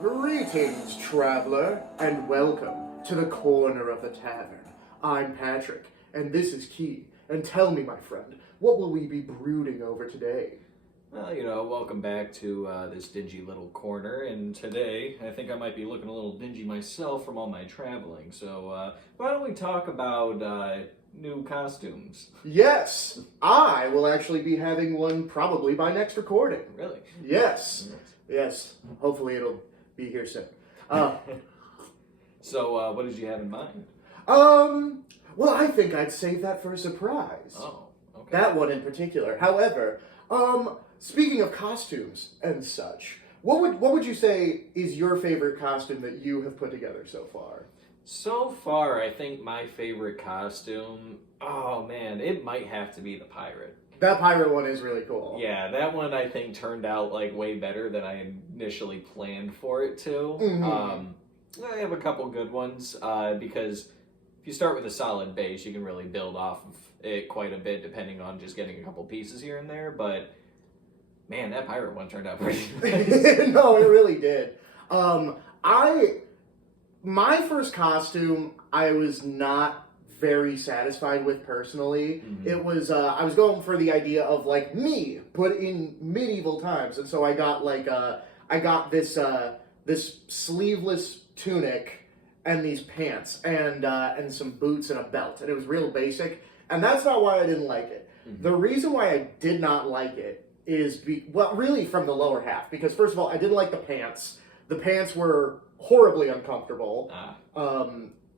Greetings, traveler, and welcome to the corner of the tavern. I'm Patrick, and this is Key. And tell me, my friend, what will we be brooding over today? Well, welcome back to this dingy little corner, and today I think I might be looking a little dingy myself from all my traveling, so why don't we talk about new costumes? Yes, I will actually be having one probably by next recording. Really? Yes, yes, hopefully it'll be here soon. So, what did you have in mind? Well, I think I'd save that for a surprise. Oh, okay. That one in particular. However, speaking of costumes and such, what would you say is your favorite costume that you have put together so far? So far, I think my favorite costume, oh man, it might have to be the pirate. That pirate one is really cool. Yeah, that one I think turned out like way better than I initially planned for it to. Mm-hmm. I have a couple good ones because if you start with a solid base, you can really build off of it quite a bit depending on just getting a couple pieces here and there. But man, that pirate one turned out pretty nice. No, it really did. My first costume, I was not very satisfied with personally. Mm-hmm. It was I was going for the idea of like me put in medieval times, and so I got this sleeveless tunic and these pants and some boots and a belt, and it was real basic. And that's not why I didn't like it. Mm-hmm. The reason why I did not like it is really from the lower half, because first of all, I didn't like the pants. The pants were horribly uncomfortable.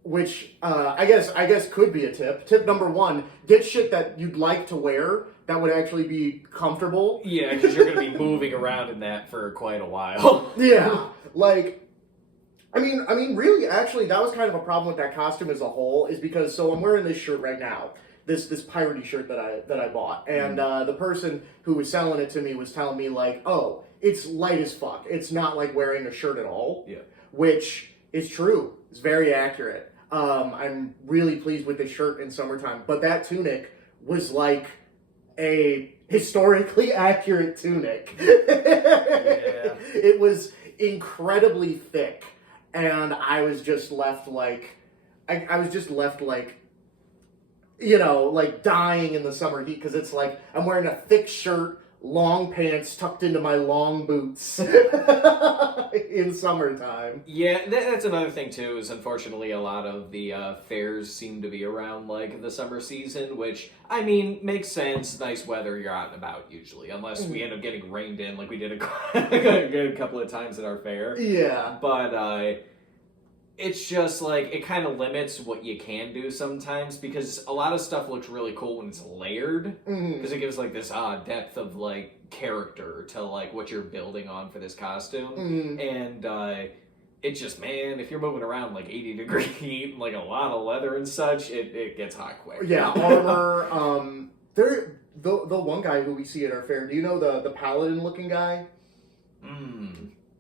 Which I guess could be a tip. Tip number one: get shit that you'd like to wear that would actually be comfortable. Yeah, because you're going to be moving around in that for quite a while. Yeah, like, I mean, really, actually, that was kind of a problem with that costume as a whole. Is because I'm wearing this shirt right now, this piratey shirt that I bought, and the person who was selling it to me was telling me like, oh, it's light as fuck. It's not like wearing a shirt at all. Yeah, which is true. It's very accurate. I'm really pleased with this shirt in summertime, but that tunic was like a historically accurate tunic. Yeah. It was incredibly thick, and I was just left like, you know, like dying in the summer heat, because it's like I'm wearing a thick shirt, long pants tucked into my long boots in summertime. Yeah, that's another thing too, is unfortunately a lot of the fairs seem to be around like the summer season, which, I mean, makes sense. Nice weather, you're out and about usually, unless we end up getting rained in like we did a couple of times at our fair. Yeah. But it's just like, it kind of limits what you can do sometimes, because a lot of stuff looks really cool when it's layered, because it gives like this depth of like character to like what you're building on for this costume. And it's just, man, if you're moving around like 80-degree heat and like a lot of leather and such, it gets hot quick. Yeah, armor. The one guy who we see at our fair, do you know the paladin looking guy?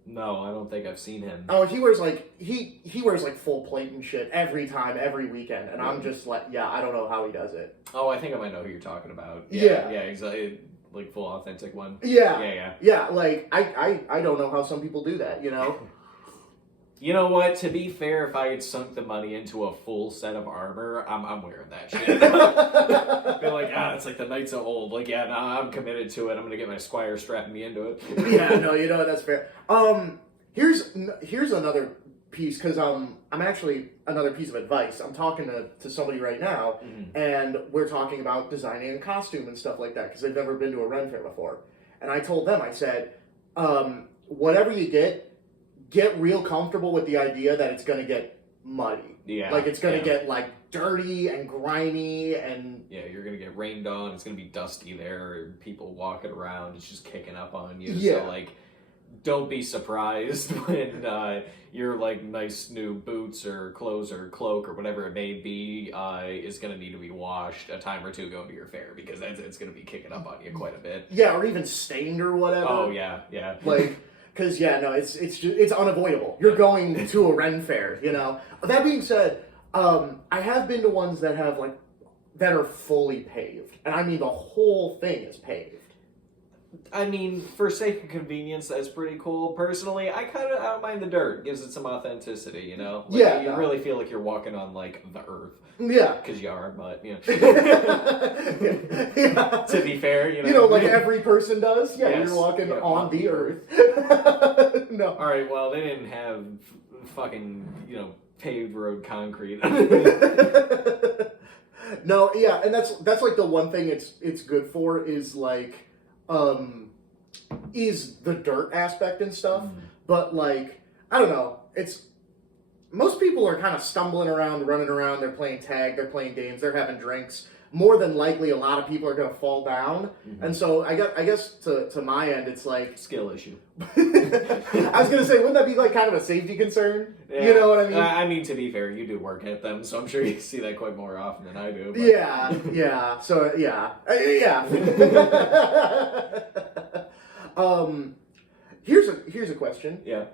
No, I don't think I've seen him. Oh, he wears like he wears like full plate and shit every time, every weekend, and I'm just like, yeah, I don't know how he does it. Oh, I think I might know who you're talking about. Yeah, exactly, like full authentic one. Yeah. Like I don't know how some people do that. You know. You know what? To be fair, if I had sunk the money into a full set of armor, I'm wearing that shit. Be like, it's like the Knights of Old. Like, yeah, nah, I'm committed to it. I'm gonna get my squire strapping me into it. Yeah, no, you know, that's fair. Here's another piece, because I'm actually another piece of advice. I'm talking to somebody right now, and we're talking about designing a costume and stuff like that, because they've never been to a Ren Fair before. And I told them, I said, whatever you get real comfortable with the idea that it's gonna get muddy. Yeah. Like, it's gonna get like dirty and grimy, and yeah, you're gonna get rained on. It's gonna be dusty there. People walking around. It's just kicking up on you. Yeah. So like, don't be surprised when your like nice new boots or clothes or cloak or whatever it may be is gonna need to be washed a time or two going to your fair, because it's gonna be kicking up on you quite a bit. Yeah, or even stained or whatever. Oh yeah. Like, because yeah, no, it's unavoidable. You're going to a Ren Fair, you know. That being said, I have been to ones that are fully paved, and I mean the whole thing is paved. I mean, for sake of convenience, that's pretty cool. Personally, I don't mind the dirt. It gives it some authenticity, you know? Like, Yeah, you no. really feel like you're walking on, like, the earth. Yeah. Because you are, but, you know. Yeah. To be fair, you know. You know, like every person does? Yeah, Yes. you're walking Yeah, on the earth. No. Alright, well, they didn't have fucking, you know, paved road concrete. No, yeah, and that's like the one thing it's good for is like is the dirt aspect and stuff. But like I don't know, it's most people are kind of stumbling around, running around, they're playing tag, they're playing games, they're having drinks. More than likely a lot of people are gonna fall down. And so I guess to my end it's like skill issue. I was gonna say, wouldn't that be like kind of a safety concern? Yeah. You know what I mean? I mean, to be fair, you do work at them, so I'm sure you see that quite more often than I do. But. Yeah. So yeah. Here's a question. Yeah.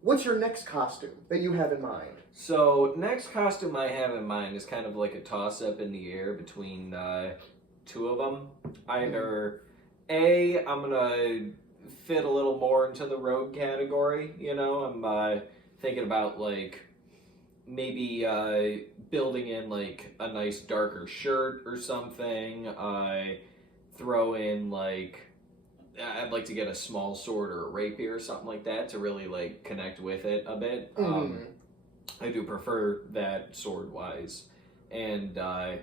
What's your next costume that you have in mind? So, next costume I have in mind is kind of like a toss-up in the air between two of them. Either A, I'm gonna fit a little more into the rogue category, you know? I'm thinking about, like, maybe building in, like, a nice darker shirt or something. I throw in, like... I'd like to get a small sword or a rapier or something like that to really, like, connect with it a bit. I do prefer that sword-wise. And, I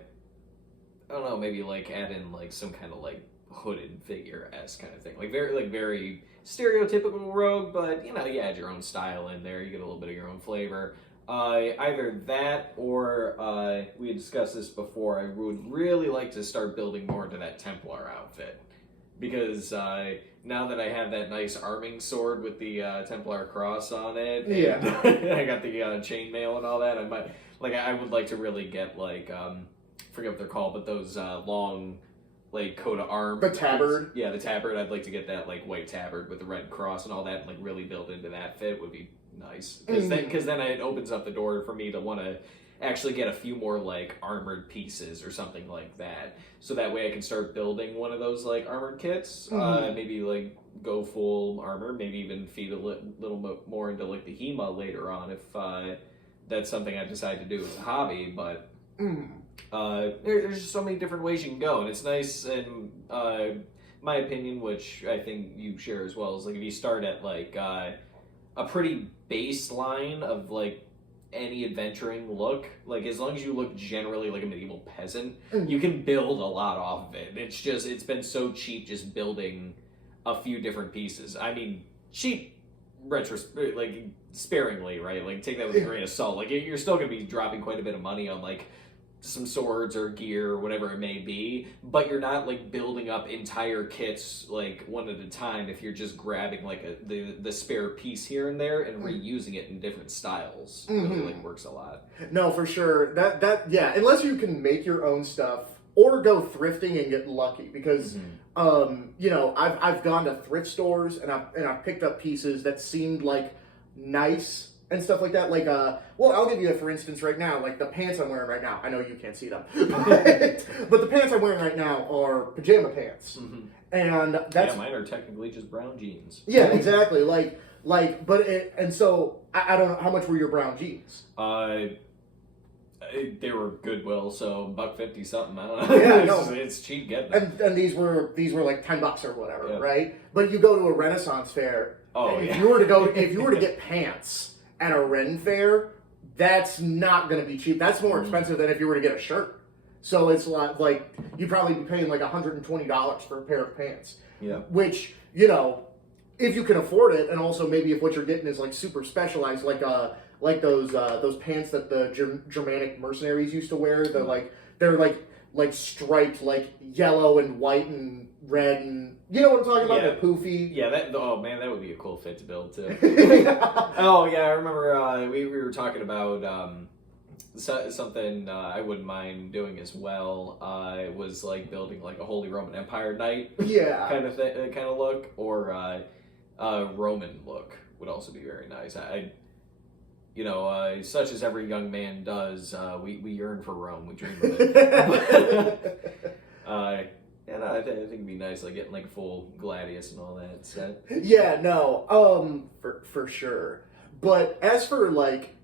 don't know, maybe, like, add in, like, some kind of, like, hooded figure-esque kind of thing. Like, very stereotypical rogue, but, you know, you add your own style in there. You get a little bit of your own flavor. Either that or, we had discussed this before, I would really like to start building more into that Templar outfit. Because now that I have that nice arming sword with the Templar cross on it, and I got the chainmail and all that, I would like to really get like forget what they're called, but those long like coat of arms. The tabard. Yeah, the tabard. I'd like to get that like white tabard with the red cross and all that, and like really build into that fit would be nice. Because then it opens up the door for me to want to actually get a few more like armored pieces or something like that, so that way I can start building one of those like armored kits. Maybe like go full armor, maybe even feed a little more into like the HEMA later on if that's something I decide to do as a hobby. But there's just so many different ways you can go, and it's nice. And my opinion, which I think you share as well, is like if you start at like a pretty baseline of like any adventuring look, like as long as you look generally like a medieval peasant, you can build a lot off of it. It's been so cheap just building a few different pieces. I mean, cheap like sparingly, right? Like take that with a grain of salt. Like you're still gonna be dropping quite a bit of money on like some swords or gear or whatever it may be, but you're not like building up entire kits like one at a time if you're just grabbing like the spare piece here and there and reusing it in different styles. It really like works a lot. No, for sure. That yeah, unless you can make your own stuff or go thrifting and get lucky, because you know, I've gone to thrift stores and I've picked up pieces that seemed like nice and stuff like that. Like, well, I'll give you a for instance right now. Like the pants I'm wearing right now. I know you can't see them, but the pants I'm wearing right now are pajama pants, and that's mine are technically just brown jeans. Yeah, exactly. And so I don't know, how much were your brown jeans? They were Goodwill, so $1.50 something. I don't know. Yeah, it's cheap getting them. And these were like $10 or whatever, right? But you go to a Renaissance fair. If you were to get pants at a Ren fair, that's not going to be cheap. That's more expensive than if you were to get a shirt. So it's like you'd probably be paying like $120 for a pair of pants. Yeah. Which, you know, if you can afford it, and also maybe if what you're getting is like super specialized, like those pants that the Germanic mercenaries used to wear. They're like striped, like yellow and white and red, and you know what I'm talking about? The poofy. Yeah, that would be a cool fit to build too. Oh yeah, I remember we were talking about something I wouldn't mind doing as well. It was like building like a Holy Roman Empire knight, kind of look, or Roman look would also be very nice. You know, such as every young man does, we yearn for Rome. We dream of it. Yeah, no, I think it'd be nice, like getting like a full Gladius and all that set. Yeah, no, for sure. But as for like,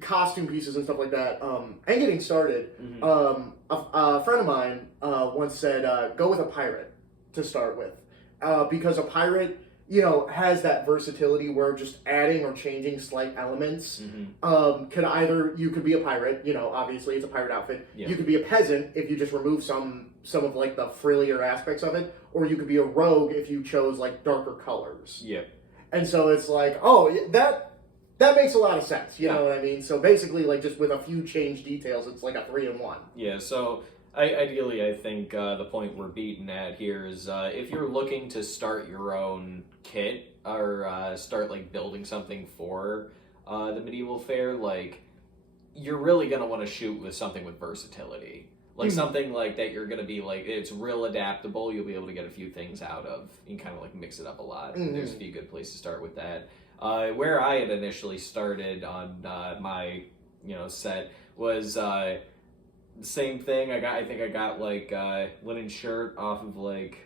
costume pieces and stuff like that, and getting started, a friend of mine once said, go with a pirate to start with, because a pirate, has that versatility where just adding or changing slight elements you could be a pirate, obviously it's a pirate outfit. Yeah. You could be a peasant if you just remove some of like the frillier aspects of it, or you could be a rogue if you chose like darker colors. Yeah. And so it's like, oh, that makes a lot of sense. You know what I mean? So basically, like just with a few change details, it's like a 3-in-1. Yeah. So ideally, I think the point we're beating at here is if you're looking to start your own kit or start like building something for the medieval fair, like you're really gonna want to shoot with something with versatility. Like something like that, you're gonna be like, it's real adaptable. You'll be able to get a few things out of. You can kind of like mix it up a lot. There's a few good places to start with that. Where I had initially started on my set was the same thing. I think I got like linen shirt off of like.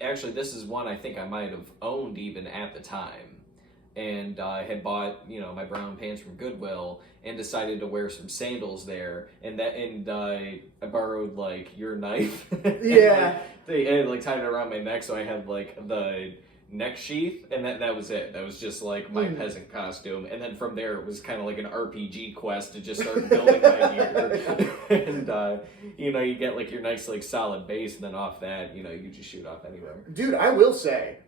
Actually, this is one I think I might have owned even at the time. And I had bought, my brown pants from Goodwill and decided to wear some sandals there. And I borrowed like your knife. Yeah. They like tied it around my neck, so I had like the neck sheath, and that was it. That was just like my peasant costume. And then from there, it was kind of like an RPG quest to just start building my gear. And you get like your nice like solid base, and then off that, you just shoot off anywhere. Dude, I will say,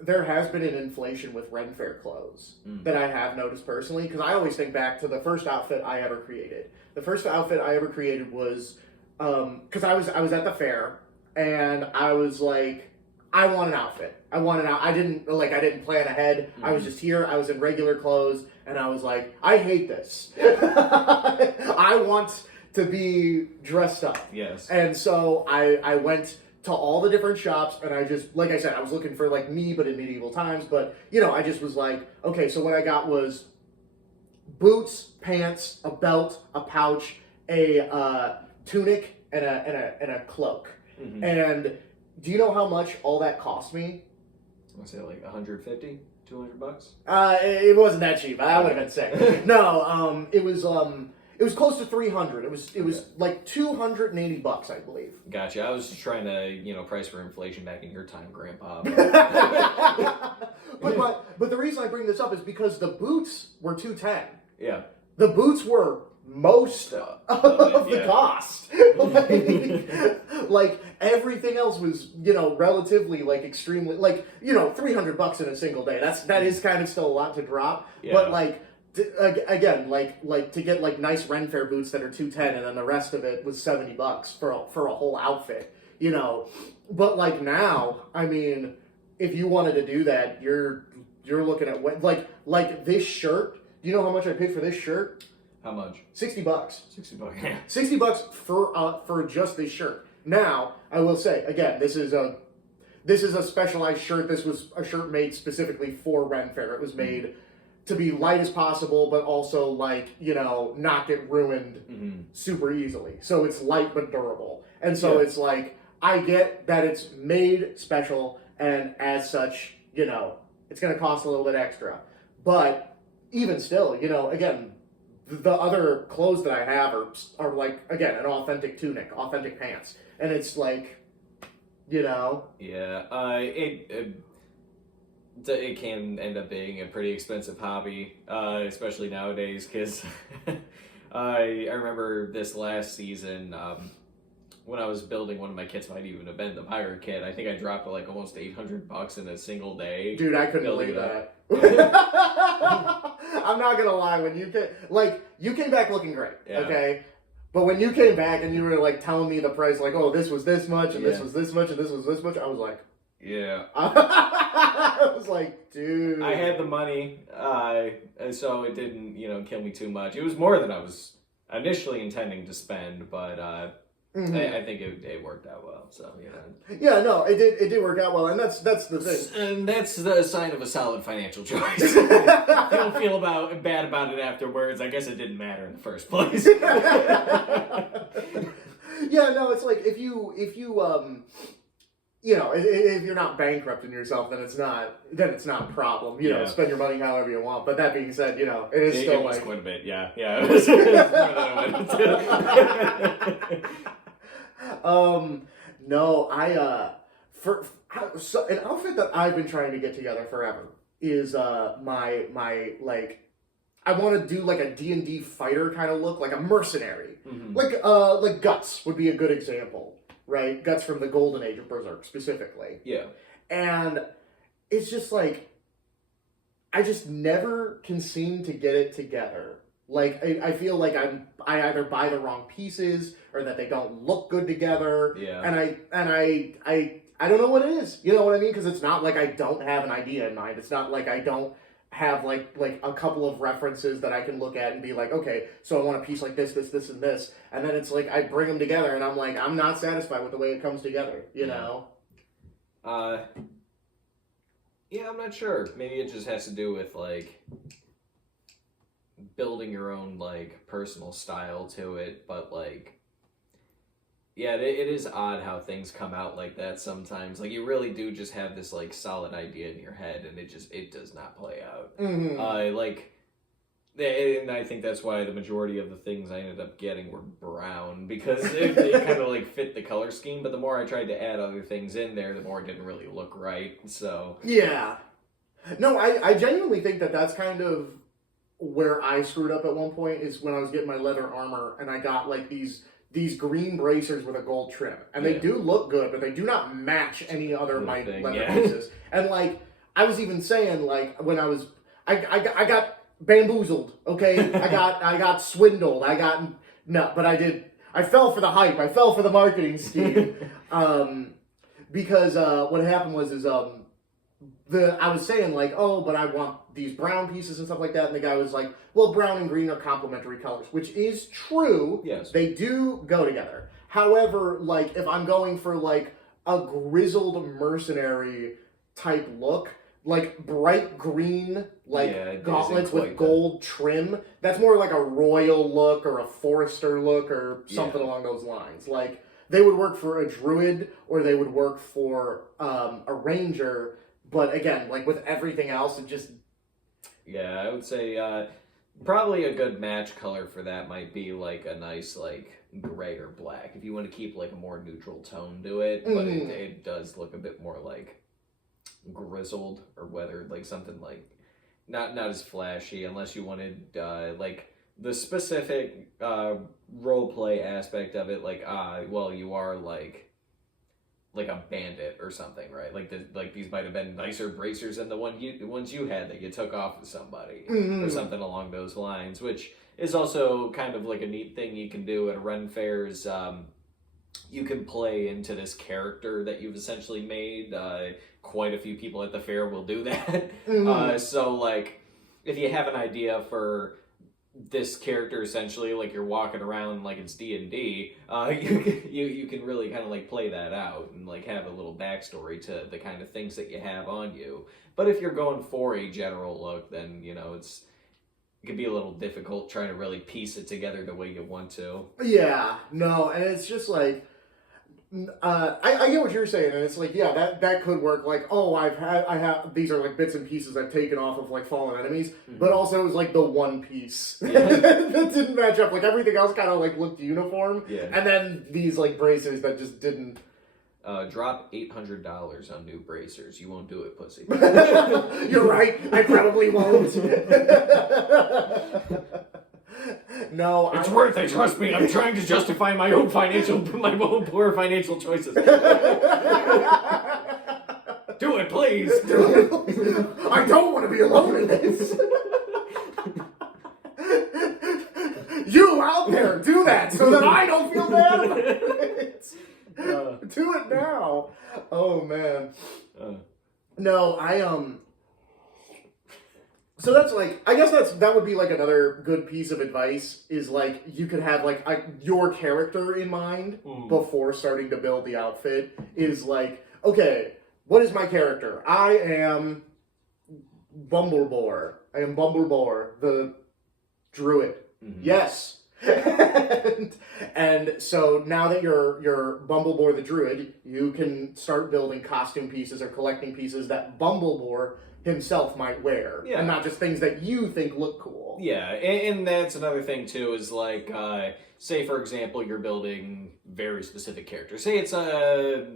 there has been an inflation with Ren Fair clothes that I have noticed personally, because I always think back to the first outfit I ever created. The first outfit I ever created was because I was at the fair and I was like, I want an outfit. I didn't plan ahead. I was just here. I was in regular clothes and I was like, I hate this. I want to be dressed up. Yes. And so I went to all the different shops, and I just, like I said, I was looking for like me, but in medieval times. But I just was like, okay, so what I got was boots, pants, a belt, a pouch, a tunic, and a cloak. And do you know how much all that cost me? I want to say like $150, $200. It wasn't that cheap. I would have been sick. No, it was close to $300. It was like $280, I believe. Gotcha. I was just trying to, price for inflation back in your time, Grandpa. But the reason I bring this up is because the boots were $210. Yeah. The boots were most of the cost. Like everything else was, relatively like extremely like, $300 in a single day. That is kind of still a lot to drop. Yeah. But like again, like to get like nice Ren Fair boots that are $210, and then the rest of it was $70 for a whole outfit, But like now, I mean, if you wanted to do that, you're looking at like this shirt. Do you know how much I paid for this shirt? How much? $60. $60. Yeah. $60 for just this shirt. Now, I will say again, this is a specialized shirt. This was a shirt made specifically for Ren Fair. It was made to be light as possible, but also like, not get ruined super easily. So it's light but durable. And so it's like, I get that it's made special, and as such, it's going to cost a little bit extra. But even still, again, the other clothes that I have are like, again, an authentic tunic, authentic pants. And it's like, Yeah. It can end up being a pretty expensive hobby, especially nowadays, because I remember this last season, when I was building one of my kits, might even have been the pirate kit. I think I dropped like almost $800 in a single day. Dude, I couldn't believe that. I'm not gonna lie, when you came back looking great, okay? But when you came back and you were like telling me the price, like, oh, this was this much, and this was this much, and this was this much, I was like, yeah. I was like, dude. I had the money, so it didn't, kill me too much. It was more than I was initially intending to spend, but I think it worked out well. So Yeah, no, it did work out well, and that's the thing. And that's the sign of a solid financial choice. If you don't feel bad about it afterwards, I guess it didn't matter in the first place. Yeah, no, it's like if you if you're not bankrupting yourself, then it's not a problem. You know, spend your money however you want. But that being said, it is still was like quite a bit. Yeah, it was more than I wanted to. No, so an outfit that I've been trying to get together forever is my like. I want to do like a D&D fighter kind of look, like a mercenary. Like Guts would be a good example, right? Guts from the Golden Age of Berserk, specifically. Yeah. And it's just like, I just never can seem to get it together. Like, I feel like I either buy the wrong pieces, or that they don't look good together. Yeah. And I don't know what it is. You know what I mean? Because it's not like I don't have an idea in mind. It's not like I don't have like a couple of references that I can look at and be like, okay, so I want a piece like this, and this, and then it's like I bring them together and I'm like, I'm not satisfied with the way it comes together, you know? Yeah, I'm not sure. Maybe it just has to do with like building your own like personal style to it, but like, yeah, it is odd how things come out like that sometimes. Like, you really do just have this, like, solid idea in your head, and it does not play out. And I think that's why the majority of the things I ended up getting were brown, because they kind of, like, fit the color scheme, but the more I tried to add other things in there, the more it didn't really look right, so... Yeah. No, I genuinely think that that's kind of where I screwed up at one point, is when I was getting my leather armor, and I got, like, these green bracers with a gold trim. And they do look good, but they do not match any other my leather pieces. And, like, I was even saying, like, when I got bamboozled, okay? I got swindled. But I fell for the hype. I fell for the marketing scheme. Because what happened was I was saying, like, oh, but I want these brown pieces and stuff like that, and the guy was like, well, brown and green are complementary colors, which is true. Yes. They do go together. However, like, if I'm going for, like, a grizzled mercenary type look, like, bright green, like, gauntlets with gold trim, that's more like a royal look or a forester look or something along those lines. Like, they would work for a druid, or they would work for a ranger. But again, like with everything else, it just... Yeah, I would say probably a good match color for that might be like a nice like gray or black, if you want to keep like a more neutral tone to it. But it does look a bit more like grizzled or weathered, like something like not as flashy, unless you wanted like the specific role play aspect of it, like well, you are like a bandit or something, right? Like these might have been nicer bracers than the ones you had that you took off with somebody, or something along those lines, which is also kind of like a neat thing you can do at a Ren Fairs. You can play into this character that you've essentially made. Quite a few people at the fair will do that. So like, if you have an idea for this character, essentially, like you're walking around like it's D&D, you can really kind of like play that out and like have a little backstory to the kind of things that you have on you. But if you're going for a general look, then it can be a little difficult trying to really piece it together the way you want to. Yeah, no, and it's just like, I get what you're saying, and it's like, yeah, that could work. Like, oh, I have these are like bits and pieces I've taken off of like fallen enemies, but also it was like the one piece that didn't match up. Like everything else kind of like looked uniform, and then these like bracers that just didn't. Drop $800 on new bracers. You won't do it, pussy. You're right. I probably won't. No, it's worth it. Trust me. I'm trying to justify my own poor financial choices. Do it, please. I don't want to be alone in this. You out there, do that so that I don't feel bad about it. Do it now. Oh man. No, So that's like, I guess that would be like another good piece of advice is like you could have like your character in mind before starting to build the outfit is like, okay, what is my character? I am Bumblebore. The druid. Yes. and so now that you're Bumblebore the druid, you can start building costume pieces or collecting pieces that Bumblebore himself might wear, and not just things that you think look cool. Yeah, and that's another thing too. Is like, say for example, you're building very specific characters. Say it's a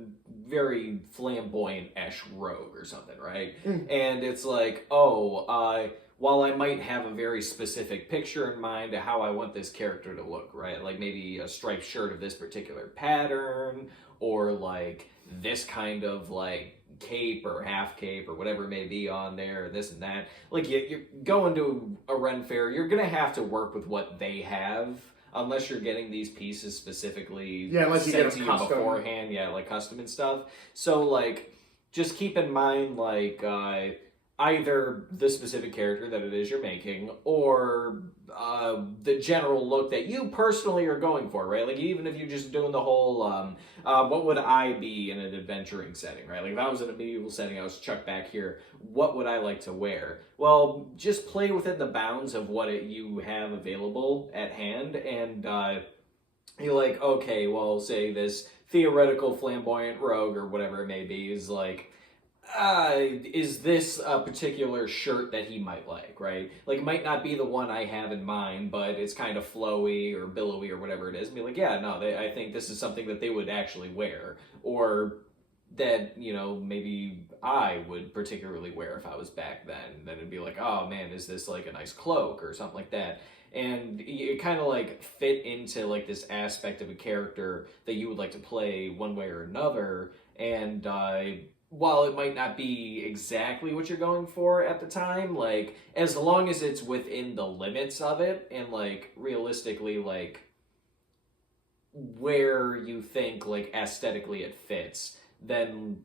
very flamboyant-esque rogue or something, right? And it's like, while I might have a very specific picture in mind of how I want this character to look, right? Like maybe a striped shirt of this particular pattern, or like this kind of like cape or half cape or whatever it may be on there, this and that. Like you're going to a Ren fair, you're gonna have to work with what they have, unless you're getting these pieces specifically unless you sent get to you custom beforehand, like custom and stuff. So like just keep in mind like either the specific character that it is you're making, or the general look that you personally are going for, right? Like, even if you're just doing the whole, what would I be in an adventuring setting, right? Like, if I was in a medieval setting, I was chucked back here, what would I like to wear? Well, just play within the bounds of what you have available at hand, and you're like, okay, well, say this theoretical flamboyant rogue, or whatever it may be, is like, is this a particular shirt that he might like, right? Like, it might not be the one I have in mind, but it's kind of flowy or billowy or whatever it is. And be like, yeah, no, I think this is something that they would actually wear. Or that, maybe I would particularly wear if I was back then. Then it'd be like, oh man, is this like a nice cloak or something like that? And it kind of like fit into like this aspect of a character that you would like to play one way or another. And while it might not be exactly what you're going for at the time, like, as long as it's within the limits of it, and, like, realistically, like, where you think, like, aesthetically it fits, then,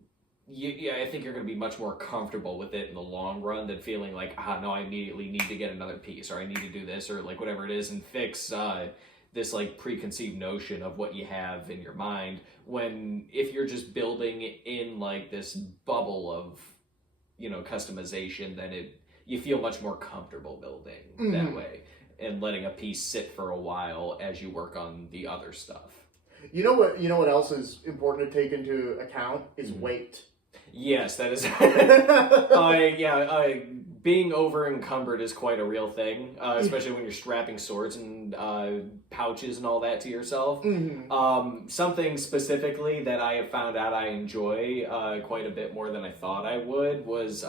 I think you're going to be much more comfortable with it in the long run than feeling like, no, I immediately need to get another piece, or I need to do this, or, like, whatever it is, and fix, this like preconceived notion of what you have in your mind, when if you're just building in like this bubble of customization, then you feel much more comfortable building that way and letting a piece sit for a while as you work on the other stuff. You know what else is important to take into account is weight. Yes, that is being over encumbered is quite a real thing, especially when you're strapping swords and pouches and all that to yourself. Something specifically that I have found out I enjoy quite a bit more than I thought I would was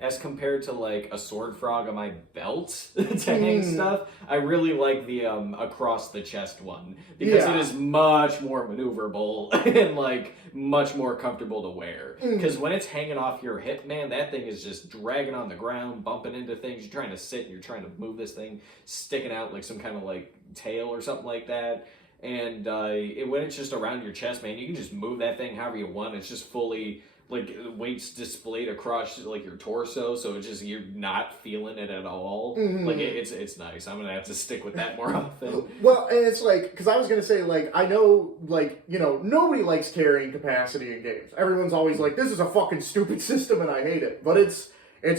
as compared to like a sword frog on my belt to hang stuff, I really like the across the chest one, because it is much more maneuverable and like much more comfortable to wear. Because when it's hanging off your hip, man, that thing is just dragging on the ground, bumping into things. You're trying to sit and you're trying to move this thing, sticking out like some kind of like tail or something like that. And when it's just around your chest, man, you can just move that thing however you want. It's just fully like weight's displayed across like your torso, so it's just you're not feeling it at all. Like it's nice. I'm gonna have to stick with that more often. Well, and it's like, because I was gonna say, like, I know, like, nobody likes carrying capacity in games. Everyone's always like, this is a fucking stupid system and I hate it, but it's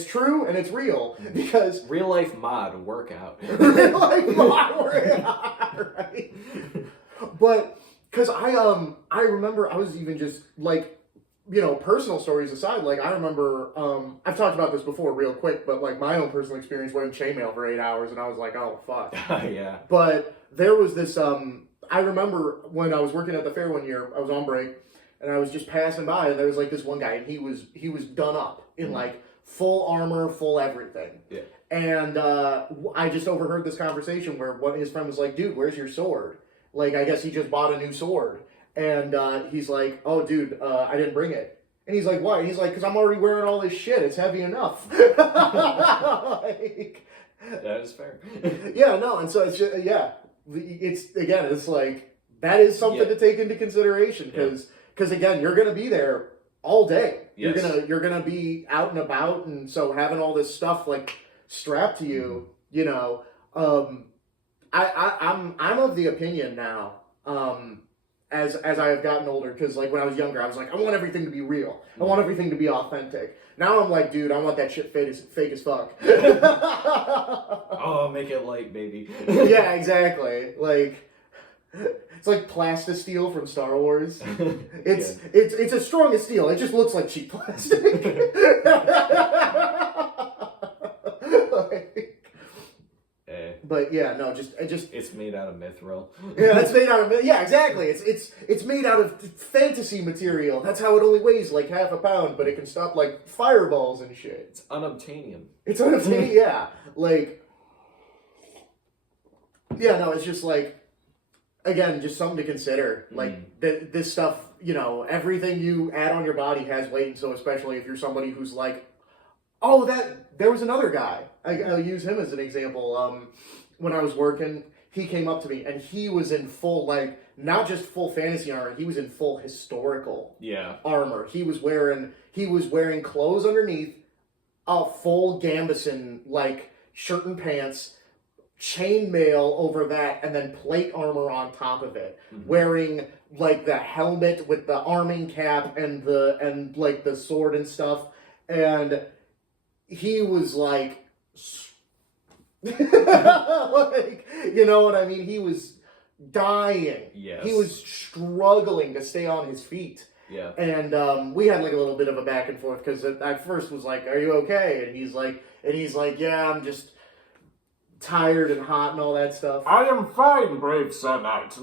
true and it's real, because real life mod workout. Real life mod workout, right? But because I remember I was even just like, personal stories aside, like, I remember, I've talked about this before real quick, but, like, my own personal experience wearing chainmail for 8 hours, and I was like, oh, fuck. Yeah. But there was this, I remember when I was working at the fair one year, I was on break, and I was just passing by, and there was, like, this one guy, and he was done up in, like, full armor, full everything. Yeah. And I just overheard this conversation where his friend was like, dude, where's your sword? Like, I guess he just bought a new sword. And he's like, oh, dude, I didn't bring it. And he's like, why? And he's like, because I'm already wearing all this shit. It's heavy enough. Like, that is fair. Yeah, no, and so it's just, it's like, that is something to take into consideration, because again, you're going to be there all day. Yes. You're gonna be out and about, and so having all this stuff, like, strapped to you, you know. I'm of the opinion now, as I have gotten older, because like when I was younger, I was like, I want everything to be real. I want everything to be authentic. Now I'm like, dude, I want that shit fake as fuck. Oh, make it light, baby. Yeah, exactly. Like, it's like plasticine from Star Wars. It's as strong as steel. It just looks like cheap plastic. Like, but yeah, no, it's made out of mithril. Yeah, that's made out of, yeah, exactly. It's made out of fantasy material. That's how it only weighs like half a pound, but it can stop like fireballs and shit. It's unobtainium. It's unobtainium. Yeah, like, yeah, no, it's just like, again, just something to consider. Like this stuff, you know, everything you add on your body has weight, and so especially if you're somebody who's like, oh, there was another guy. I'll use him as an example. When I was working, he came up to me, and he was in full, like, not just full fantasy armor, he was in full historical armor. He was wearing clothes underneath, a full gambeson, like, shirt and pants, chainmail over that, and then plate armor on top of it. Wearing, like, the helmet with the arming cap and like, the sword and stuff. And he was, like... like, you know what I mean? He was dying. Yes. He was struggling to stay on his feet. Yeah. And we had like a little bit of a back and forth because I first was like, "Are you okay?" And he's like, "Yeah, I'm just tired and hot and all that stuff." I am fine, brave Sir Knight.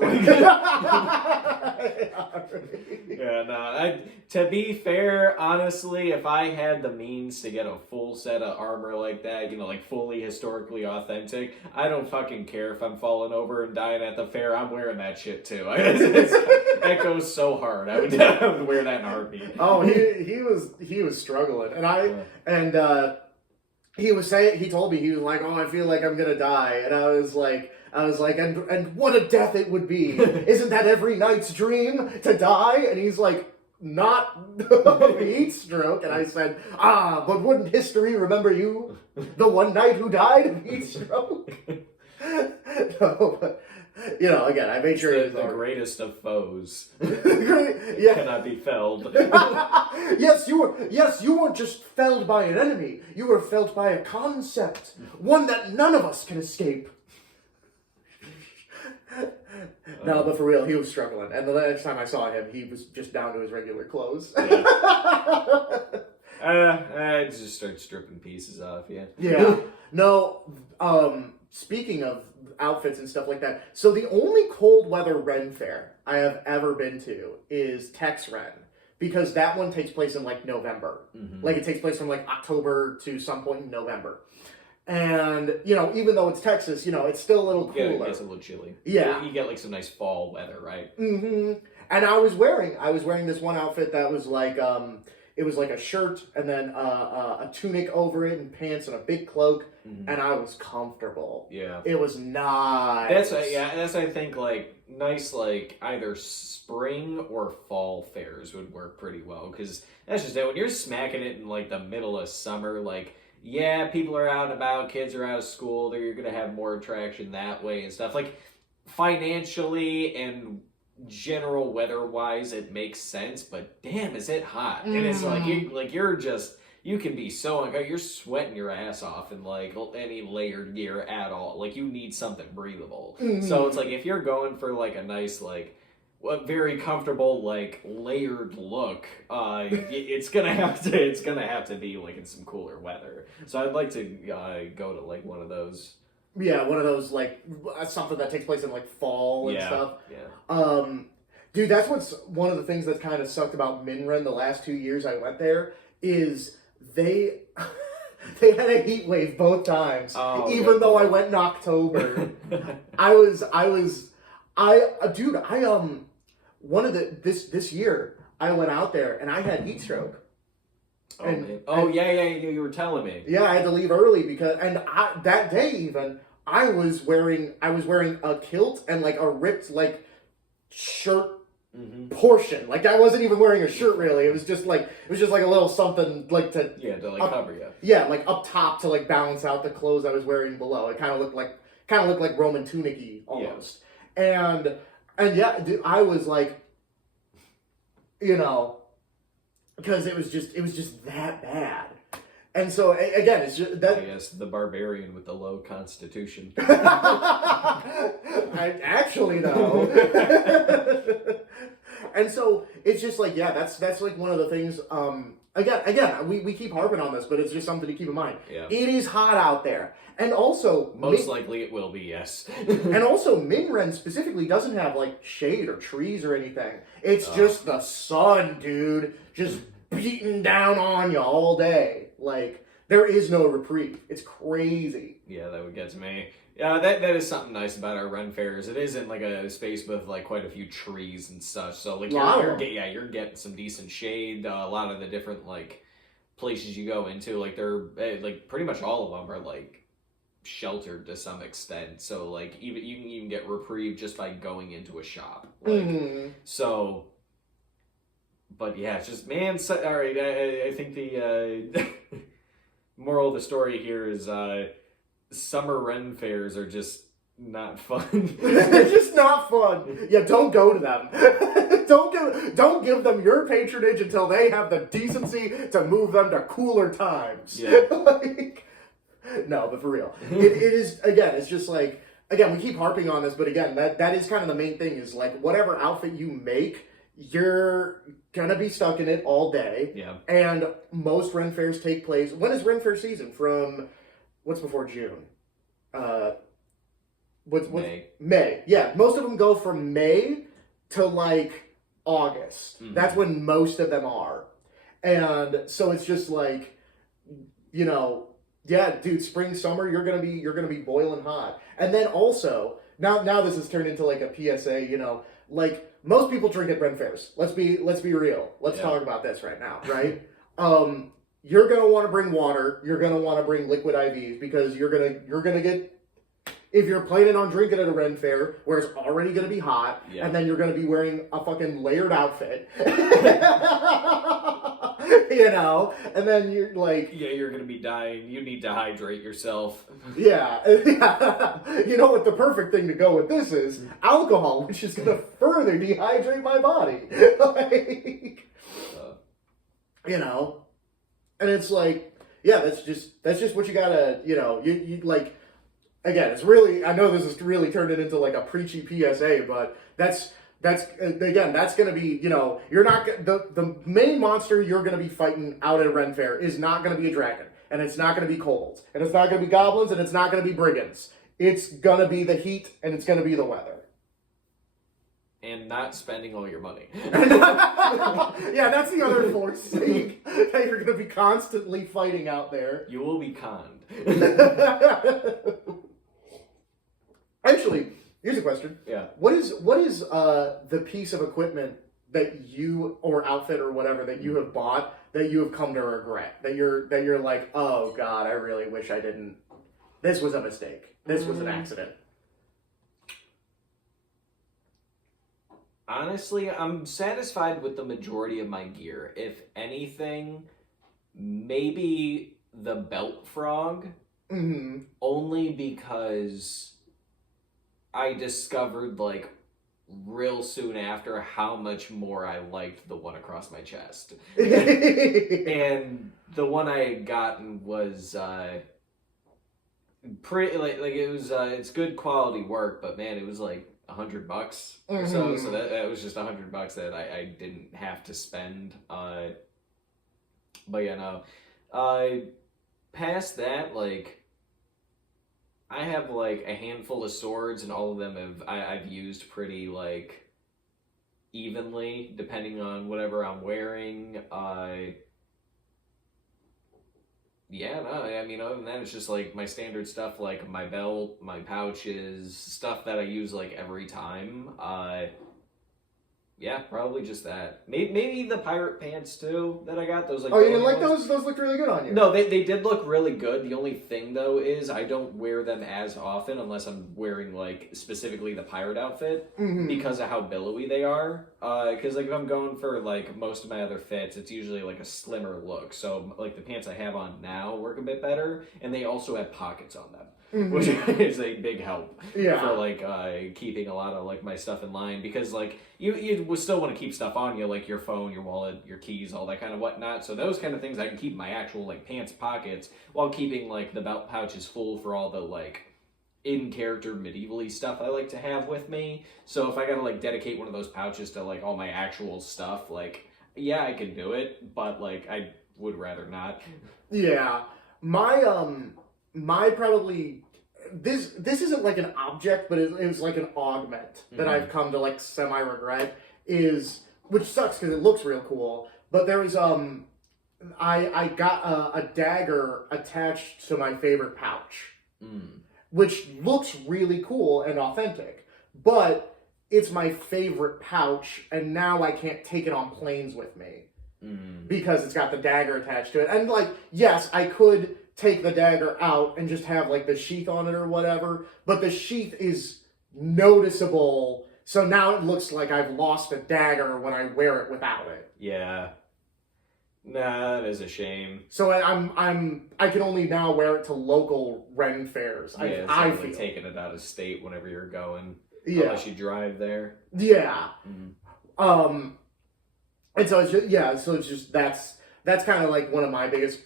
Yeah, no. To be fair, honestly, if I had the means to get a full set of armor like that, you know, like fully historically authentic, I don't fucking care if I'm falling over and dying at the fair. I'm wearing that shit too. That goes so hard. I would wear that in a heartbeat. Oh, he was struggling, and he was saying, he told me, he was like, "Oh, I feel like I'm gonna die," and I was like, and what a death it would be! Isn't that every knight's dream to die? And he's like, "Not of heat stroke." And I said, but wouldn't history remember you, the one knight who died of heat stroke? No, but, you know, again, I made sure the greatest of foes yeah. cannot be felled. Yes, you weren't just felled by an enemy. You were felled by a concept, one that none of us can escape. No, but for real, he was struggling. And the last time I saw him, he was just down to his regular clothes. I just start stripping pieces off, Yeah. No, speaking of outfits and stuff like that, so the only cold weather Ren fair I have ever been to is Tex Ren. Because that one takes place in, like, November. Like, it takes place from, like, October to some point in November. And, you know, even though it's Texas, you know, it's still a little cooler. Yeah, it's a little chilly. Yeah. You get, like, some nice fall weather, right? Mm-hmm. And I was wearing this one outfit that was, like, it was, like, a shirt and then a tunic over it and pants and a big cloak. And I was comfortable. Yeah. It was nice. That's, I think, like, nice, like, either spring or fall fairs would work pretty well. Because that's just it. When you're smacking it in, like, the middle of summer, like, yeah, people are out and about, kids are out of school, you're going to have more attraction that way and stuff. Like, financially and general weather-wise, it makes sense, but damn, is it hot. And it's like, you can be so uncomfortable. You're sweating your ass off in, like, any layered gear at all. Like, you need something breathable. So it's like, if you're going for, like, a nice, like, very comfortable, like, layered look, it's gonna have to be, like, in some cooler weather. So I'd like to go to, like, one of those. Yeah, one of those, like, something that takes place in, like, fall and stuff. Yeah. Dude, that's what's one of the things that's kind of sucked about Minren the last 2 years I went there, is they had a heat wave both times. Even though I went in October. This year I went out there and I had heat stroke. You were telling me. Yeah, I had to leave early because that day even I was wearing a kilt and like a ripped like shirt portion. Like I wasn't even wearing a shirt really. It was just like a little something like to cover you. Yeah, like up top to like balance out the clothes I was wearing below. It kind of looked like Roman tunic-y almost. Yeah. And yeah, dude, I was like, because it was just that bad. And so again, it's just that. Yes, the barbarian with the low constitution. I actually know. And so it's just like, yeah, that's like one of the things. Again, we keep harping on this, but it's just something to keep in mind. Yeah. It is hot out there, and also most likely it will be, yes. And also, Minren specifically doesn't have like shade or trees or anything. It's just the sun, dude, just beating down on you all day. Like, there is no reprieve. It's crazy. Yeah, that would get to me. Yeah, that is something nice about our Ren fairs. It isn't like a space with like quite a few trees and such. So like you're getting some decent shade. A lot of the different like places you go into, like they're like pretty much all of them are like sheltered to some extent. So like even you can even get reprieve just by going into a shop. Like so. But yeah, it's just man. All right, I think the moral of the story here is summer Ren fairs are just not fun. They're just not fun. Yeah, don't go to them. Don't give them your patronage until they have the decency to move them to cooler times. Yeah. No, but for real, it is again. It's just like again, we keep harping on this, but again, that is kind of the main thing. Is like whatever outfit you make, you're gonna be stuck in it all day. Yeah. And most Ren fairs take place. When is Ren fair season? From what's before June? What's May? May. Yeah, most of them go from May to like August. That's when most of them are. And so it's just like, yeah, dude, spring, summer, you're gonna be boiling hot. And then also, now this has turned into like a PSA, like most people drink at Ren fairs. Let's be real. Let's talk about this right now, right? You're gonna want to bring water. You're gonna want to bring liquid IVs because you're gonna get. If you're planning on drinking at a Ren fair where it's already gonna be hot, and then you're gonna be wearing a fucking layered outfit, and then you're like, yeah, you're gonna be dying. You need to hydrate yourself. Yeah. You know what the perfect thing to go with this is? Alcohol, which is gonna further dehydrate my body. And it's like, yeah, that's just what you gotta, you like, again, it's really, I know this is really turned it into like a preachy PSA, but that's gonna be, you're not, the main monster you're gonna be fighting out at a Ren fair is not gonna be a dragon, and it's not gonna be kobolds, and it's not gonna be goblins, and it's not gonna be brigands. It's gonna be the heat, and it's gonna be the weather. And not spending all your money. Yeah, that's the other force that you're going to be constantly fighting out there. You will be conned. Actually, here's a question. Yeah. What is the piece of equipment that you, or outfit or whatever, that you have bought that you have come to regret? That you're like, oh God, I really wish I didn't. This was a mistake. This was an accident. Honestly, I'm satisfied with the majority of my gear. If anything, maybe the belt frog. Only because I discovered, like, real soon after how much more I liked the one across my chest. And the one I had gotten was, pretty, like it was, it's good quality work, but man, it was like $100 or so that was just $100 that I didn't have to spend. But yeah, no. Past that, like, I have like a handful of swords, and all of them I've used pretty like evenly depending on whatever I'm wearing. Yeah, no, I mean, other than that, it's just, like, my standard stuff, like my belt, my pouches, stuff that I use, like, every time. Yeah, probably just that. Maybe the pirate pants too that I got. Those like. Oh, you didn't like ones. those? Those looked really good on you. No, they did look really good. The only thing though is I don't wear them as often unless I'm wearing like specifically the pirate outfit because of how billowy they are. Because like if I'm going for like most of my other fits, it's usually like a slimmer look. So like the pants I have on now work a bit better, and they also have pockets on them. Which is a big help for like keeping a lot of like my stuff in line, because like you would still want to keep stuff on you, like your phone, your wallet, your keys, all that kind of whatnot. So those kind of things I can keep in my actual like pants pockets while keeping like the belt pouches full for all the like in character medievally stuff I like to have with me. So if I gotta like dedicate one of those pouches to like all my actual stuff, like yeah, I can do it, but like I would rather not. Yeah, my probably this isn't like an object, but it was like an augment that I've come to like semi regret, is, which sucks because it looks real cool. But there was I got a dagger attached to my favorite pouch, which looks really cool and authentic, but it's my favorite pouch, and now I can't take it on planes with me because it's got the dagger attached to it. And like, yes, I could take the dagger out and just have like the sheath on it or whatever, but the sheath is noticeable, so now it looks like I've lost a dagger when I wear it without it. Yeah. Nah, that is a shame. So I can only now wear it to local Ren fairs. Yeah, I feel feel like taking it out of state whenever you're going. Yeah. Unless you drive there. Yeah. And so it's just that's kind of like one of my biggest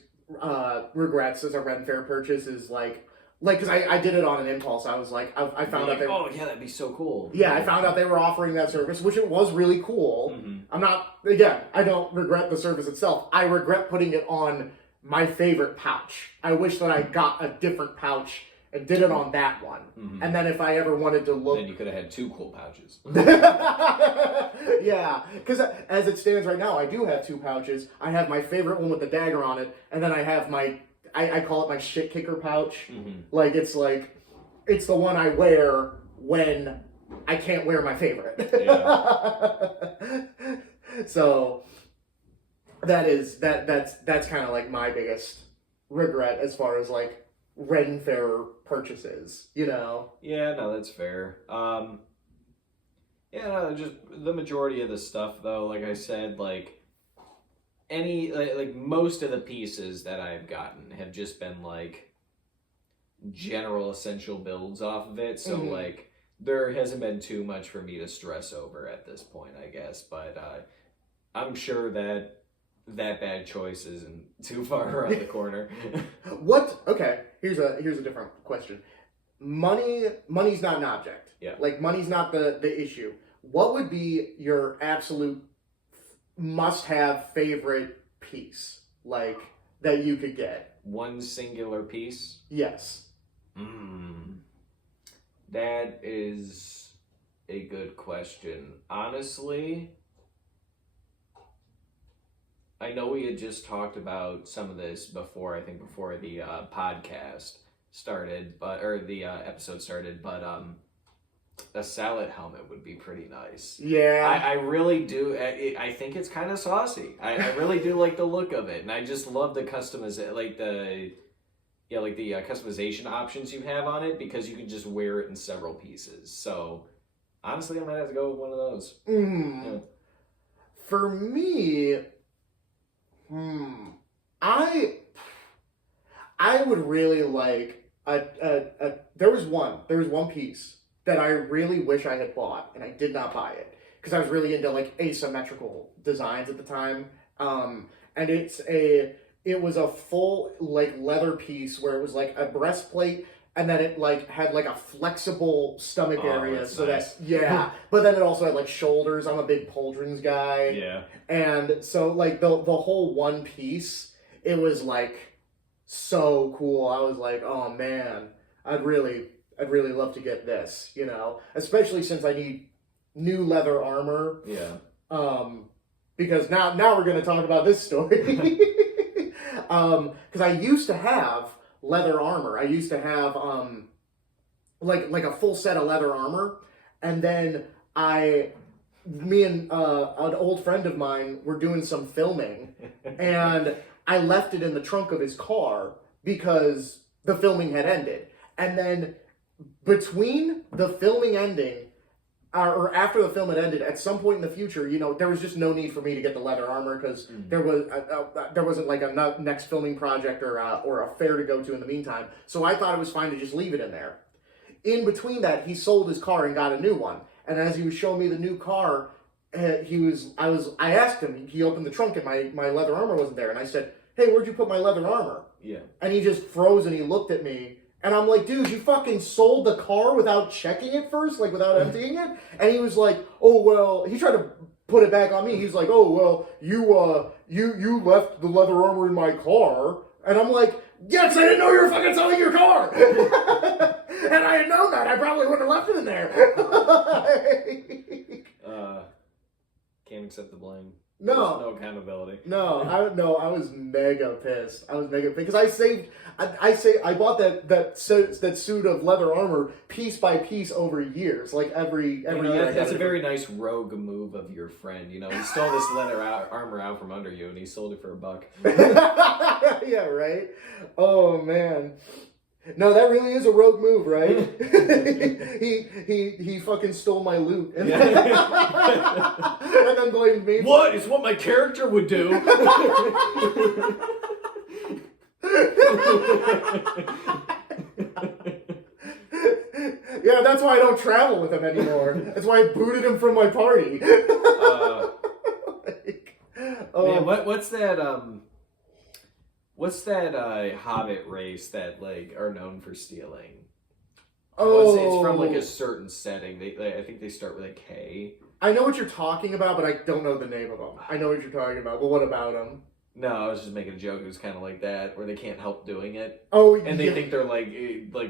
regrets as a Ren Fair purchase is like because I did it on an impulse. I was like, I found out oh yeah, that'd be so cool. Yeah, I found out they were offering that service, which it was really cool. I'm not, again, I don't regret the service itself. I regret putting it on my favorite pouch. I wish that I got a different pouch and did it on that one. And then if I ever wanted to look... Then you could have had 2 cool pouches. Yeah, because as it stands right now, I do have 2 pouches. I have my favorite one with the dagger on it, and then I have my... I call it my shit kicker pouch. Like, it's the one I wear when I can't wear my favorite. Yeah. So that's kind of like my biggest regret as far as like Ren Fair purchases, you know? Yeah, no, that's fair. Yeah, no, just the majority of the stuff though, like I said, like most of the pieces that I've gotten have just been like general essential builds off of it. So like there hasn't been too much for me to stress over at this point, I guess. But I'm sure that bad choice isn't too far around the corner. Okay, here's a different question. Money's not an object. Yeah. Like money's not the issue. What would be your absolute must-have favorite piece, like, that you could get? One singular piece? Yes. That is a good question. Honestly, I know we had just talked about some of this before, I think before the podcast started, or the episode started, but a salad helmet would be pretty nice. Yeah. I really do. I think it's kind of saucy. I really do like the look of it, and I just love the customization options you have on it, because you can just wear it in several pieces. So honestly, I might have to go with one of those. Yeah. For me, I would really like there was one piece that I really wish I had bought, and I did not buy it because I was really into like asymmetrical designs at the time. And it was a full like leather piece where it was like a breastplate, and then it like had like a flexible stomach area, so nice. But then it also had like shoulders. I'm a big pauldrons guy. Yeah. And so like the whole one piece, it was like so cool. I was like, oh man, I'd really love to get this, you know, especially since I need new leather armor. Yeah. Because now we're going to talk about this story. Because I used to have leather armor. I used to have like a full set of leather armor, and then me and an old friend of mine were doing some filming, and I left it in the trunk of his car because the filming had ended. And then between the filming ending, or after the film had ended, at some point in the future, there was just no need for me to get the leather armor because there wasn't like a next filming project or a fair to go to in the meantime. So I thought it was fine to just leave it in there. In between that, he sold his car and got a new one. And as he was showing me the new car, I asked him. He opened the trunk and my leather armor wasn't there, and I said, "Hey, where'd you put my leather armor?" Yeah. And he just froze and he looked at me. And I'm like, "Dude, you fucking sold the car without checking it first, like without emptying it?" And he was like, "Oh, well," he tried to put it back on me. He's like, "Oh, well, you left the leather armor in my car." And I'm like, "Yes, I didn't know you were fucking selling your car." And I had known that, I probably wouldn't have left it in there. Can't accept the blame. No. There's no accountability. No, I was mega pissed. Because I bought that suit of leather armor piece by piece over years, like every year. That's a very nice rogue move of your friend. He stole this leather armor out from under you, and he sold it for $1. Yeah, right. Oh man. No, that really is a rogue move, right? he fucking stole my loot and, and then blamed me. What is what my character would do? Yeah, that's why I don't travel with him anymore. That's why I booted him from my party. Man, what's that? What's that Hobbit race that are known for stealing? Oh, it's from a certain setting. I think they start with a K. I know what you're talking about, but I don't know the name of them. I know what you're talking about, but what about them? No, I was just making a joke. It was kind of like that, where they can't help doing it. Oh, and they think they're like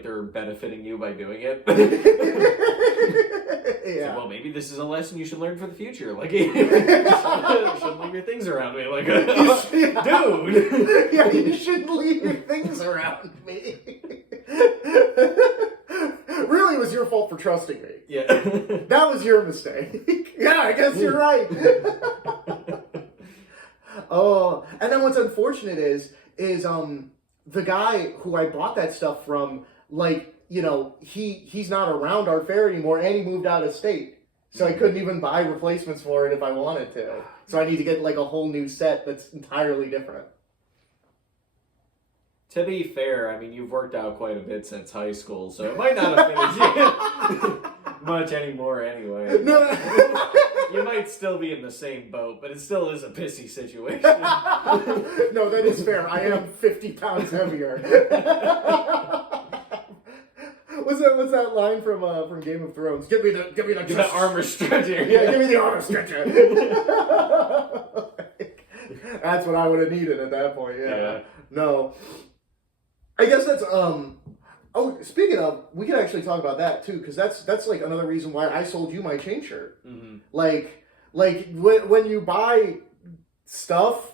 they're benefiting you by doing it. Yeah. So, well, maybe this is a lesson you should learn for the future. You shouldn't leave your things around me. Dude. Yeah, you shouldn't leave your things around me. Really, it was your fault for trusting me. Yeah. That was your mistake. Yeah, I guess you're right. Oh, and then what's unfortunate is the guy who I bought that stuff from, he's not around our fair anymore, and he moved out of state. So I couldn't even buy replacements for it if I wanted to. So I need to get a whole new set that's entirely different. To be fair, I mean, you've worked out quite a bit since high school, so it might not have finished much anymore anyway. No. You might still be in the same boat, but it still is a pissy situation. No, that is fair. I am 50 pounds heavier. What's that line from Game of Thrones? Give me the armor stretcher. Yeah, give me the armor stretcher. That's what I would have needed at that point. Yeah. No. I guess that's Oh, speaking of, we could actually talk about that too, because that's another reason why I sold you my chain shirt. Mm-hmm. When you buy stuff,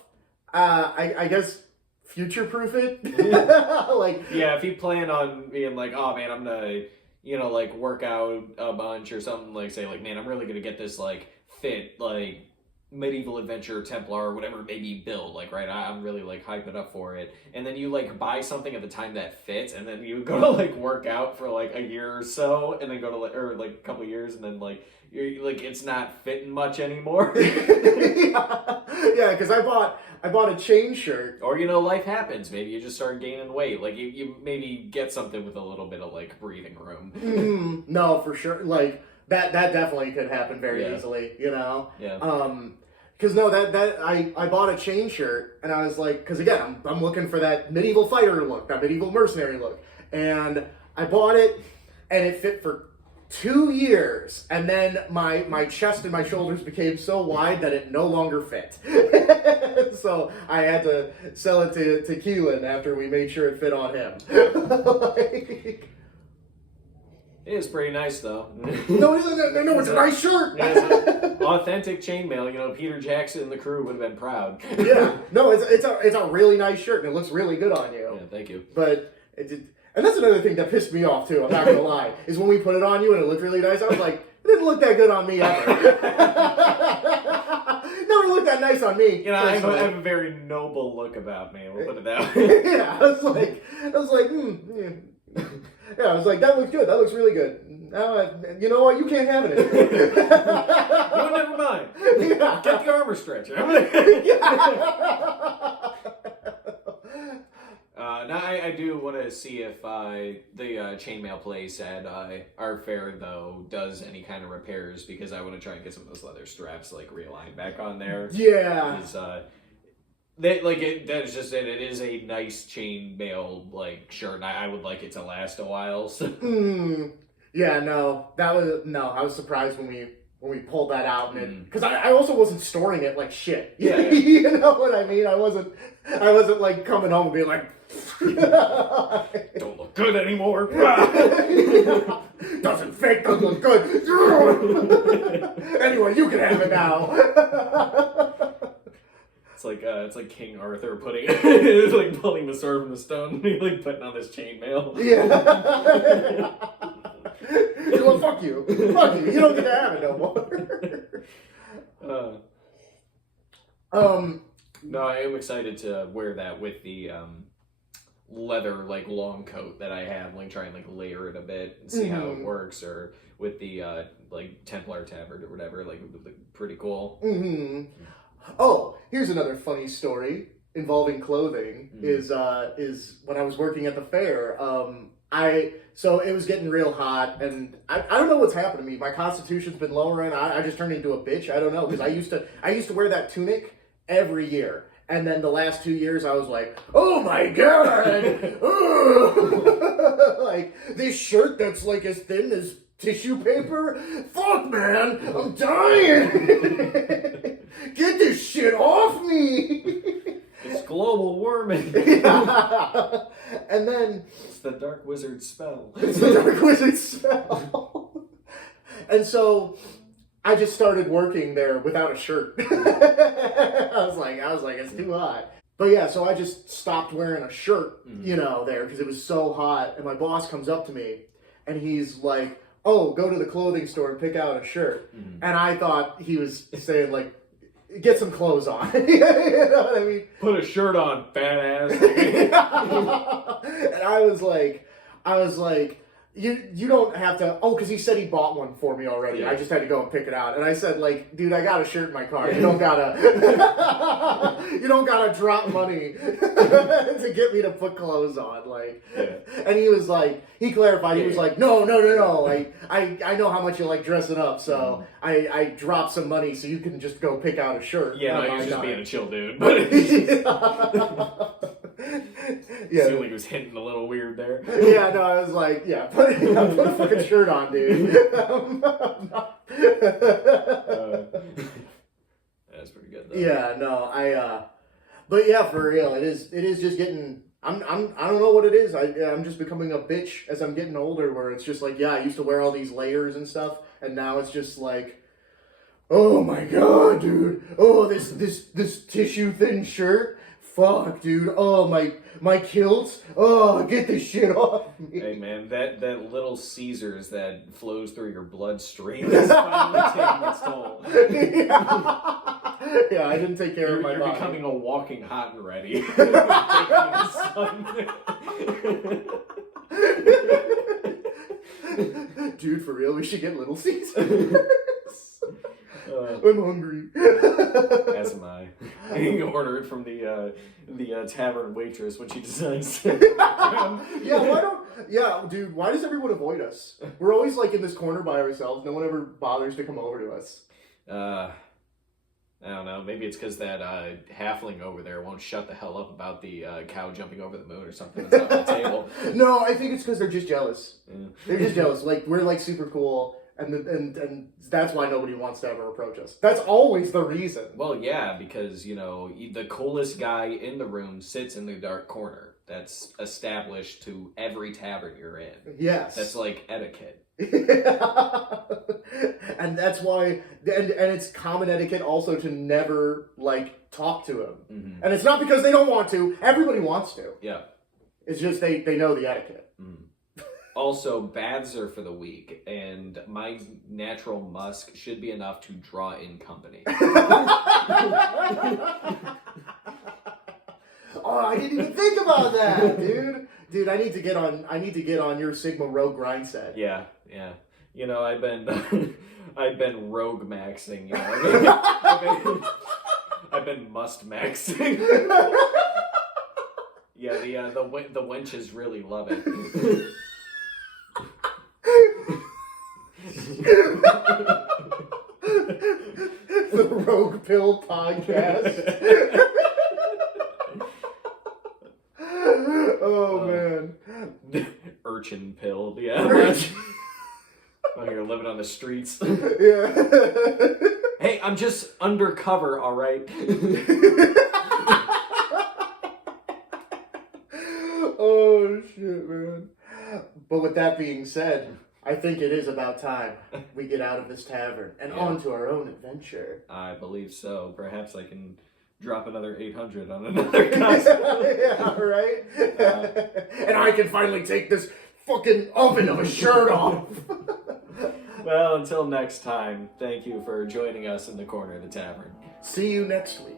I guess future-proof it. Yeah, if you plan on being oh man, I'm gonna work out a bunch or something, say man, I'm really gonna get this fit medieval adventure Templar or whatever it may be build, right, I'm really hyping up for it, and then you buy something at the time that fits, and then you go to work out for a year or so, and then go to a couple of years, and then you're it's not fitting much anymore. Yeah, because I bought a chain shirt. Or life happens, maybe you just start gaining weight, you maybe get something with a little bit of breathing room. Mm-hmm. No, for sure, that definitely could happen very easily, Yeah. Because I bought a chain shirt, and I was because again, I'm looking for that medieval fighter look, that medieval mercenary look, and I bought it, and it fit for 2 years, and then my chest and my shoulders became so wide that it no longer fit. So I had to sell it to Keelan after we made sure it fit on him. It is pretty nice, though. No, it's a nice shirt. Yeah, it's authentic chainmail. Peter Jackson and the crew would have been proud. Yeah, no, it's a really nice shirt, and it looks really good on you. Yeah, thank you. But and that's another thing that pissed me off too. I'm not gonna lie, is when we put it on you and it looked really nice. I was like, It didn't look that good on me ever. Never looked that nice on me. You know, I have personally. a very noble look about me. We'll put it that way. Yeah, I was like, yeah. Yeah, I was like, that looks good. That looks really good. Now, you know what? You can't have it anymore. No, never mind. Yeah. Get the armor stretcher. Now I do want to see if the chainmail place at our fair though does any kind of repairs, because I want to try and get some of those leather straps like realigned back on there. Yeah. Because that is just it. It is a nice chainmail like shirt, and I would like it to last a while. So. Yeah, no, I was surprised when we pulled that out, and because I also wasn't storing it like shit. Yeah. You know what I mean? I wasn't like coming home and being like, don't look good anymore. Doesn't look good. Anyway, you can have it now. It's like King Arthur it's like pulling the sword from the stone and like putting on this chainmail. Yeah. Well, fuck you. Fuck you. You don't get to have it no more. No, I am excited to wear that with the leather like long coat that I have, like try and like layer it a bit and see how it works, or with the like Templar tabard or whatever, like it would look pretty cool. Oh, here's another funny story involving clothing. Is when I was working at the fair, so it was getting real hot, and I don't know what's happened to me. My constitution's been lowering. I just turned into a bitch. I don't know, because I used to wear that tunic every year, and then the last 2 years I was like, oh my god, like this shirt that's like as thin as tissue paper. Fuck, man, I'm dying. Get this shit off me. It's global warming. Yeah. And then it's the Dark Wizard spell. It's the Dark Wizard spell. And so I just started working there without a shirt. I was like, it's too hot. But yeah, so I just stopped wearing a shirt, there, because it was so hot. And my boss comes up to me, and he's like, oh, go to the clothing store and pick out a shirt. And I thought he was saying, like, get some clothes on. You know what I mean? Put a shirt on, fat ass. And I was like, you don't have to. Oh, because he said he bought one for me already. Yeah. I just had to go and pick it out. And I said, like, dude, I got a shirt in my car. You don't gotta, you don't gotta drop money to get me to put clothes on. Like, and he was like, he clarified. He was like, no. Like, I know how much you like dressing up, so I dropped some money so you can just go pick out a shirt. Yeah, he was just being a chill dude, but yeah, seemed like he was hitting a little weird there. Yeah, no, I was like, yeah, put a fucking shirt on, dude. That's pretty good though. Yeah, no, but yeah, for real, it is just getting. I don't know what it is. I'm just becoming a bitch as I'm getting older. Where it's just like, yeah, I used to wear all these layers and stuff, and now it's just like, oh my god, dude. Oh, this tissue thin shirt. Fuck, dude. Oh, my kilts. Oh, get this shit off me. Hey, man, that little Caesars that flows through your bloodstream is finally taking its toll. Yeah, I didn't take care of my You're body. becoming a walking hot and ready. Dude, for real, we should get Little Caesars. I'm hungry. As am I. You can order it from the tavern waitress when she decides. Dude, why does everyone avoid us? We're always like in this corner by ourselves. No one ever bothers to come over to us. I don't know. Maybe it's because that halfling over there won't shut the hell up about the cow jumping over the moon or something that's on the table. No, I think it's because they're just jealous. Yeah. They're just jealous. Like, we're like super cool, and that's why nobody wants to ever approach us. That's always the reason. Well, yeah, because, the coolest guy in the room sits in the dark corner. That's established to every tavern you're in. Yes. That's like etiquette. And that's why, and it's common etiquette also to never, like, talk to him. Mm-hmm. And it's not because they don't want to. Everybody wants to. Yeah. It's just they know the etiquette. Mm. Also, baths are for the weak, and my natural musk should be enough to draw in company. Oh, I didn't even think about that, dude. Dude, I need to get on your Sigma Rogue grind set. Yeah. You know, I've been rogue maxing. You know, I've been must maxing. Yeah, the wenches really love it. The Rogue Pill Podcast. Oh man. Urchin pilled, yeah. Oh, you're living on the streets. Yeah. Hey, I'm just undercover, all right. Oh shit, man. But with that being said, I think it is about time we get out of this tavern and on to our own adventure. I believe so. Perhaps I can drop another 800 on another costume. Yeah, right? And I can finally take this fucking oven of a shirt off. Well, until next time, thank you for joining us in the corner of the tavern. See you next week.